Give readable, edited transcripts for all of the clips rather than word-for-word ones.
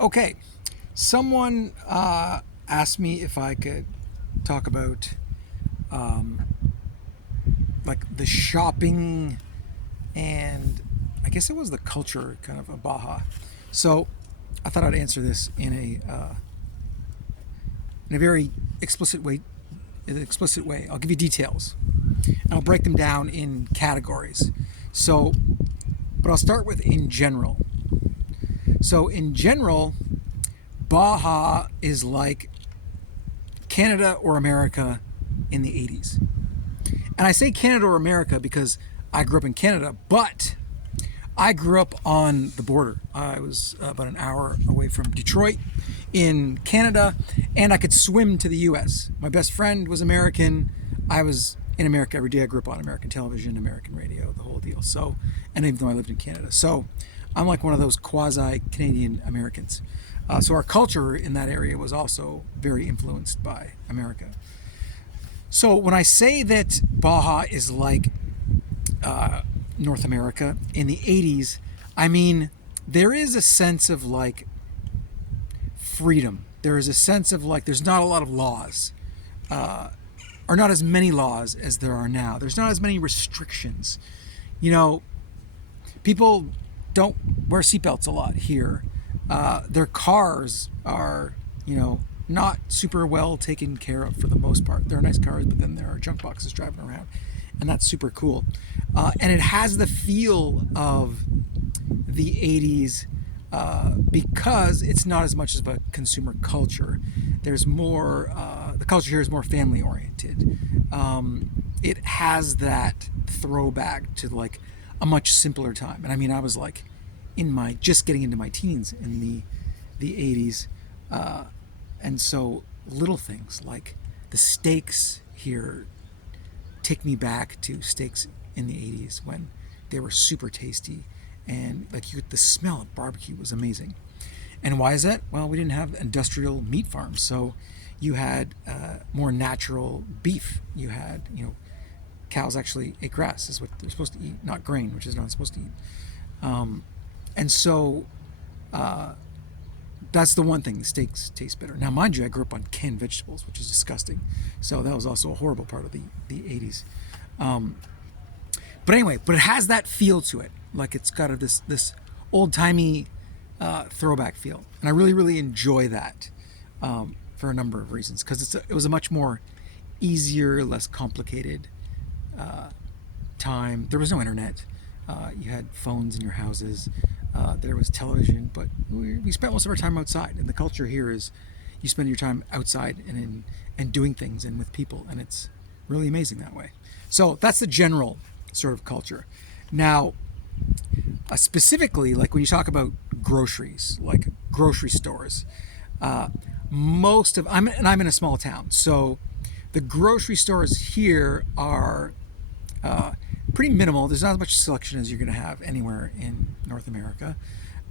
Okay, someone asked me if I could talk about um, like the shopping and I guess it was the culture kind of Baja. So I thought I'd answer this in a very explicit way. I'll give you details and I'll break them down in categories. So, but I'll start with in general. So in general, Baja is like Canada or America in the 80s. And I say Canada or America because I grew up in Canada, but I grew up on the border. I was about an hour away from Detroit in Canada, and I could swim to the US. My best friend was American. I was in America every day. I grew up on American television, American radio, the whole deal. So, and even though I lived in Canada. So I'm like one of those quasi-Canadian Americans. So our culture in that area was also very influenced by America. So when I say that Baja is like North America in the 80s, I mean, there is a sense of like freedom. There is a sense of like there's not a lot of laws, or not as many laws as there are now. There's not as many restrictions. You know, people don't wear seatbelts a lot here. Their cars are, not super well taken care of for the most part. They're nice cars, but then there are junk boxes driving around, and that's super cool. And it has the feel of the 80s because it's not as much of a consumer culture. There's more, the culture here is more family oriented. It has that throwback to like a much simpler time. And I mean, I was like just getting into my teens in the 80s. And so little things like the steaks here take me back to steaks in the 80s when they were super tasty, and like the smell of barbecue was amazing. And why is that? Well, we didn't have industrial meat farms, so you had more natural beef. You had, cows actually ate grass, is what they're supposed to eat, not grain, which is not supposed to eat. And so that's the one thing. The steaks taste better. Now, mind you, I grew up on canned vegetables, which is disgusting. So that was also a horrible part of the 80s. But anyway, but it has that feel to it. Like it's got this old-timey throwback feel. And I really, really enjoy that for a number of reasons. Because it was a much more easier, less complicated time. There was no internet. You had phones in your houses. There was television, but we spent most of our time outside. And the culture here is you spend your time outside and doing things and with people, and it's really amazing that way. So that's the general sort of culture. Now, specifically, like when you talk about groceries, like grocery stores, I'm in a small town, so the grocery stores here are pretty minimal. There's not as much selection as you're going to have anywhere in North America,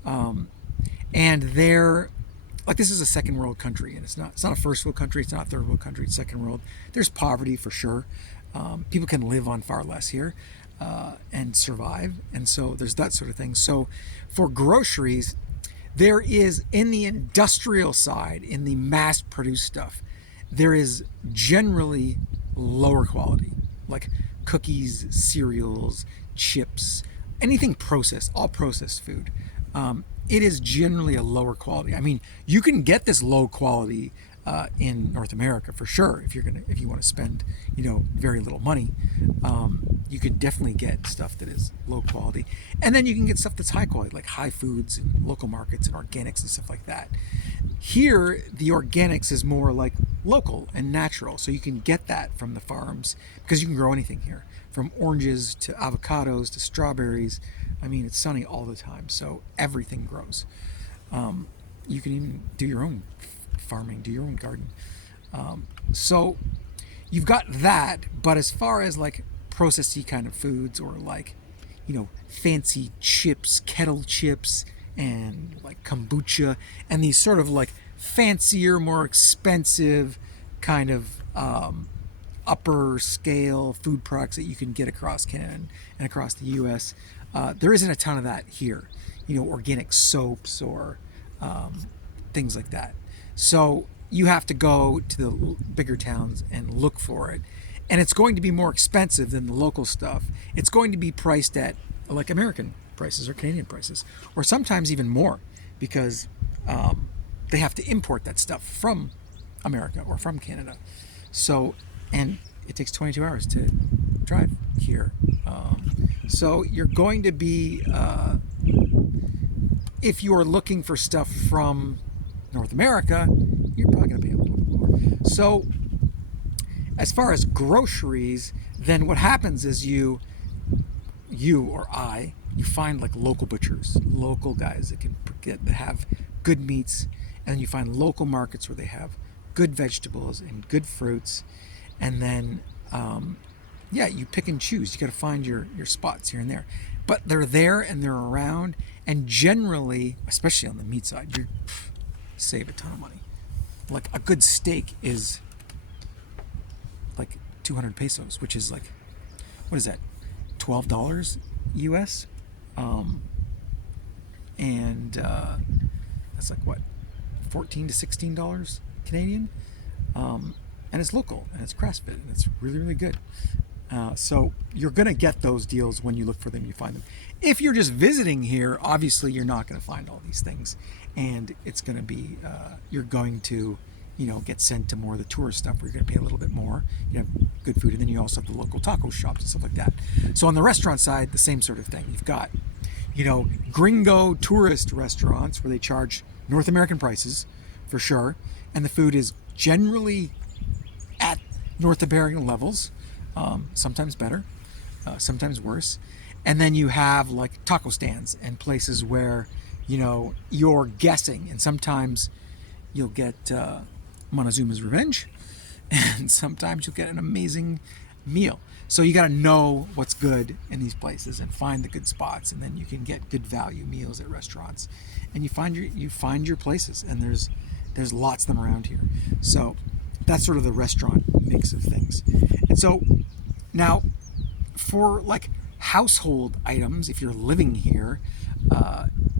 and they're like, this is a second world country, and it's not a first world country, it's not a third world country, it's second world. There's poverty for sure. People can live on far less here and survive, and so there's that sort of thing. So for groceries, there is, in the industrial side, in the mass produced stuff, there is generally lower quality, like cookies, cereals, chips, anything processed, all processed food. It is generally a lower quality. I mean, you can get this low quality in North America for sure. If you want to spend, very little money, you can definitely get stuff that is low quality, and then you can get stuff that's high quality, like high foods and local markets and organics and stuff like that. Here, the organics is more like local and natural, so you can get that from the farms because you can grow anything here, from oranges to avocados to strawberries. I mean, it's sunny all the time, so everything grows. You can even do your own farming, do your own garden. So you've got that, but as far as like processy kind of foods, or like, fancy chips, kettle chips, and like kombucha, and these sort of like fancier, more expensive kind of upper scale food products that you can get across Canada and across the US, there isn't a ton of that here. Organic soaps or things like that. So you have to go to the bigger towns and look for it. And it's going to be more expensive than the local stuff. It's going to be priced at like American prices or Canadian prices, or sometimes even more, because they have to import that stuff from America or from Canada. So, and it takes 22 hours to drive here. So you're going to be, if you are looking for stuff from North America, you're probably going to pay a little bit more. So as far as groceries, then what happens is you find like local butchers, local guys that have good meats, and then you find local markets where they have good vegetables and good fruits, and then you pick and choose. You got to find your spots here and there, but they're there and they're around, and generally, especially on the meat side, you save a ton of money. Like a good steak is like 200 pesos, which is like, what is that, $12 US? And that's like what, $14 to $16 Canadian? And it's local and it's grass-fed and it's really, really good. So you're going to get those deals when you look for them, you find them. If you're just visiting here, obviously you're not going to find all these things, and it's going to be, you're going to, get sent to more of the tourist stuff where you're going to pay a little bit more. You have good food, and then you also have the local taco shops and stuff like that. So on the restaurant side, the same sort of thing. You've got, gringo tourist restaurants where they charge North American prices for sure, and the food is generally at North American levels, sometimes better, sometimes worse. And then you have like taco stands and places where, you're guessing, and sometimes you'll get Montezuma's Revenge, and sometimes you'll get an amazing meal. So you got to know what's good in these places and find the good spots, and then you can get good value meals at restaurants, and you find your places, and there's lots of them around here. So that's sort of the restaurant mix of things. And so now for like household items, if you're living here,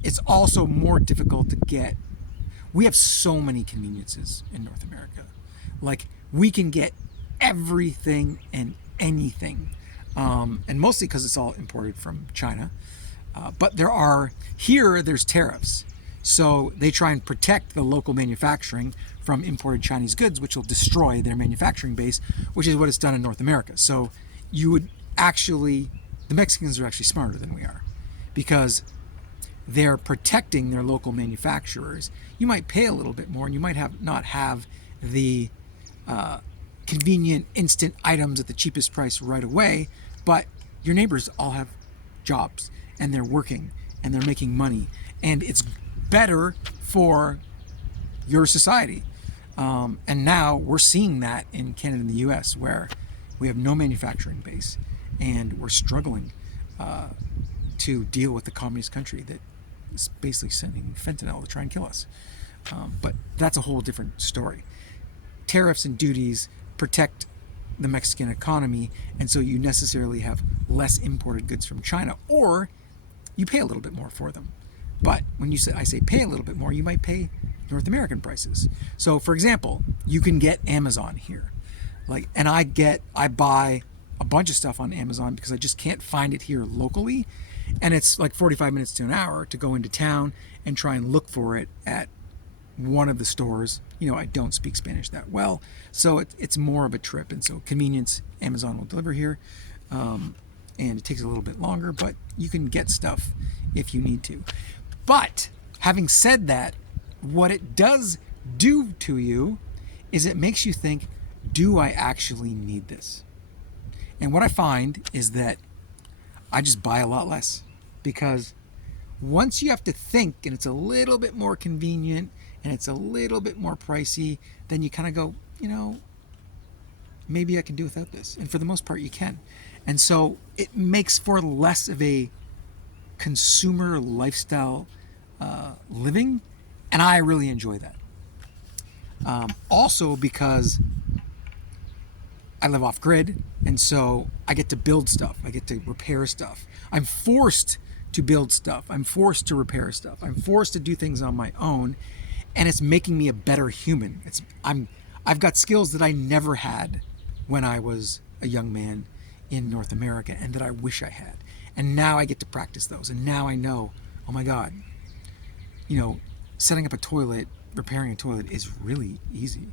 it's also more difficult to get. We have so many conveniences in North America. Like we can get everything and anything, and mostly because it's all imported from China. But there's tariffs. So they try and protect the local manufacturing from imported Chinese goods, which will destroy their manufacturing base, which is what it's done in North America. So the Mexicans are actually smarter than we are, because they're protecting their local manufacturers. You might pay a little bit more, and you might not have the convenient instant items at the cheapest price right away, but your neighbors all have jobs, and they're working, and they're making money, and it's better for your society. And now we're seeing that in Canada and the US, where we have no manufacturing base, and we're struggling to deal with the communist country that is basically sending fentanyl to try and kill us. But that's a whole different story. Tariffs and duties protect the Mexican economy, and so you necessarily have less imported goods from China, or you pay a little bit more for them. But when I say pay a little bit more, you might pay North American prices. So for example, you can get Amazon here. And I buy a bunch of stuff on Amazon because I just can't find it here locally. And it's like 45 minutes to an hour to go into town and try and look for it at one of the stores. I don't speak Spanish that well, so it's more of a trip. And so convenience, Amazon will deliver here. And it takes a little bit longer, but you can get stuff if you need to. But having said that, what it does do to you is it makes you think, do I actually need this? And what I find is that I just buy a lot less, because once you have to think and it's a little bit more convenient and it's a little bit more pricey, then you kind of go, maybe I can do without this. And for the most part, you can. And so it makes for less of a consumer lifestyle living, and I really enjoy that. Also because I live off grid, and so I get to build stuff, I get to repair stuff. I'm forced to build stuff. I'm forced to repair stuff. I'm forced to do things on my own, and it's making me a better human. I've got skills that I never had when I was a young man in North America, and that I wish I had. And now I get to practice those. And now I know, oh my God, setting up a toilet, repairing a toilet is really easy.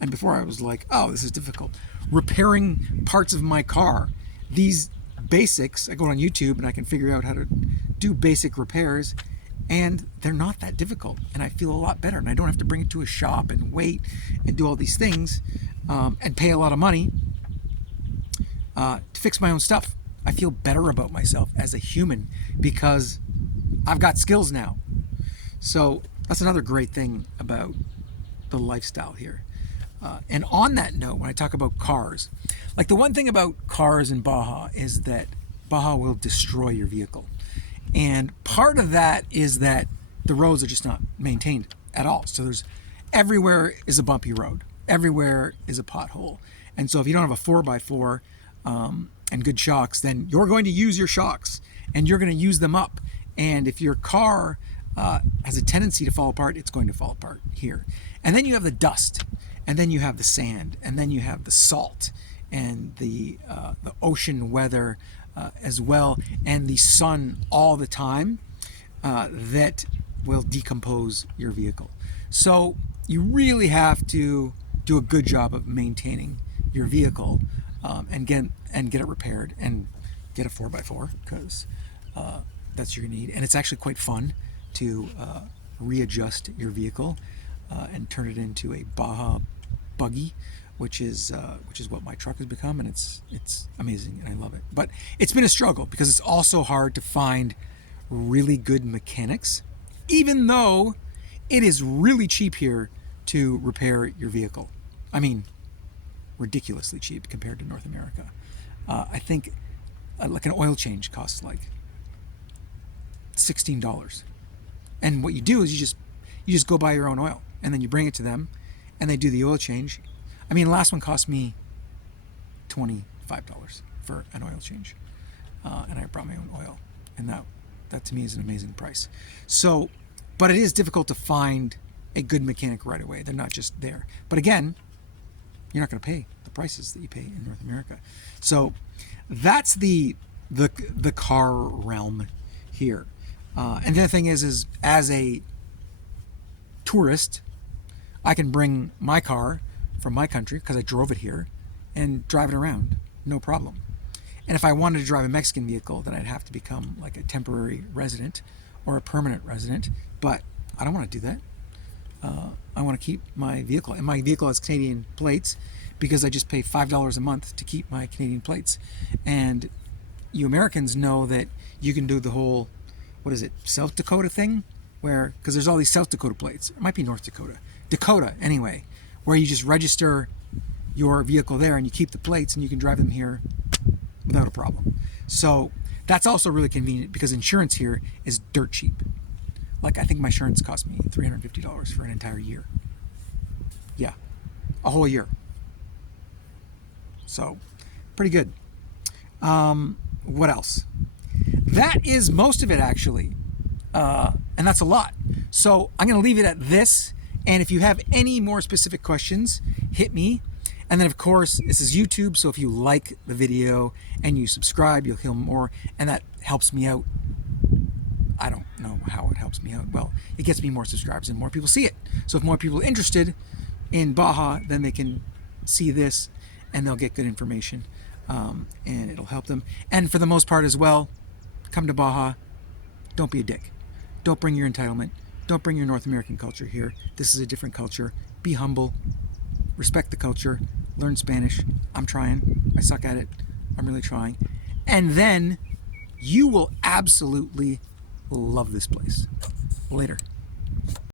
And before I was like, oh, this is difficult. Repairing parts of my car, these basics, I go on YouTube and I can figure out how to do basic repairs, and they're not that difficult. And I feel a lot better, and I don't have to bring it to a shop and wait and do all these things and pay a lot of money to fix my own stuff. I feel better about myself as a human because I've got skills now. So that's another great thing about the lifestyle here. And on that note, when I talk about cars, like the one thing about cars in Baja is that Baja will destroy your vehicle. And part of that is that the roads are just not maintained at all. So everywhere is a bumpy road. Everywhere is a pothole. And so if you don't have a 4x4 and good shocks, then you're going to use your shocks and you're going to use them up. And if your car has a tendency to fall apart, it's going to fall apart here. And then you have the dust, and then you have the sand, and then you have the salt, and the ocean weather as well, and the sun all the time that will decompose your vehicle. So you really have to do a good job of maintaining your vehicle and get it repaired, and get a 4x4 because that's your need. And it's actually quite fun to readjust your vehicle and turn it into a Baja buggy, which is what my truck has become, and it's amazing, and I love it. But it's been a struggle because it's also hard to find really good mechanics, even though it is really cheap here to repair your vehicle. I mean, ridiculously cheap compared to North America. I think like an oil change costs like $16. And what you do is you just go buy your own oil, and then you bring it to them, and they do the oil change. I mean, the last one cost me $25 for an oil change, and I brought my own oil, and that to me is an amazing price. So, but it is difficult to find a good mechanic right away. They're not just there. But again, you're not going to pay the prices that you pay in North America. So that's the car realm here. And the other thing is as a tourist, I can bring my car from my country because I drove it here and drive it around, no problem. And if I wanted to drive a Mexican vehicle, then I'd have to become like a temporary resident or a permanent resident. But I don't want to do that. I want to keep my vehicle, and my vehicle has Canadian plates because I just pay $5 a month to keep my Canadian plates. And you Americans know that you can do the whole, what is it, South Dakota thing, where, because there's all these South Dakota plates. It might be North Dakota anyway, where you just register your vehicle there and you keep the plates and you can drive them here without a problem. So that's also really convenient because insurance here is dirt cheap. Like, I think my insurance cost me $350 for an entire year. Yeah, a whole year. So pretty good. What else? That is most of it, actually. And that's a lot. So I'm going to leave it at this. And if you have any more specific questions, hit me. And then, of course, this is YouTube. So if you like the video and you subscribe, you'll hear more. And that helps me out. I don't know how it helps me out. Well, it gets me more subscribers and more people see it. So if more people are interested in Baja, then they can see this and they'll get good information. And it'll help them. And for the most part as well, come to Baja. Don't be a dick. Don't bring your entitlement. Don't bring your North American culture here. This is a different culture. Be humble. Respect the culture. Learn Spanish. I'm trying. I suck at it. I'm really trying. And then you will absolutely love this place. Later.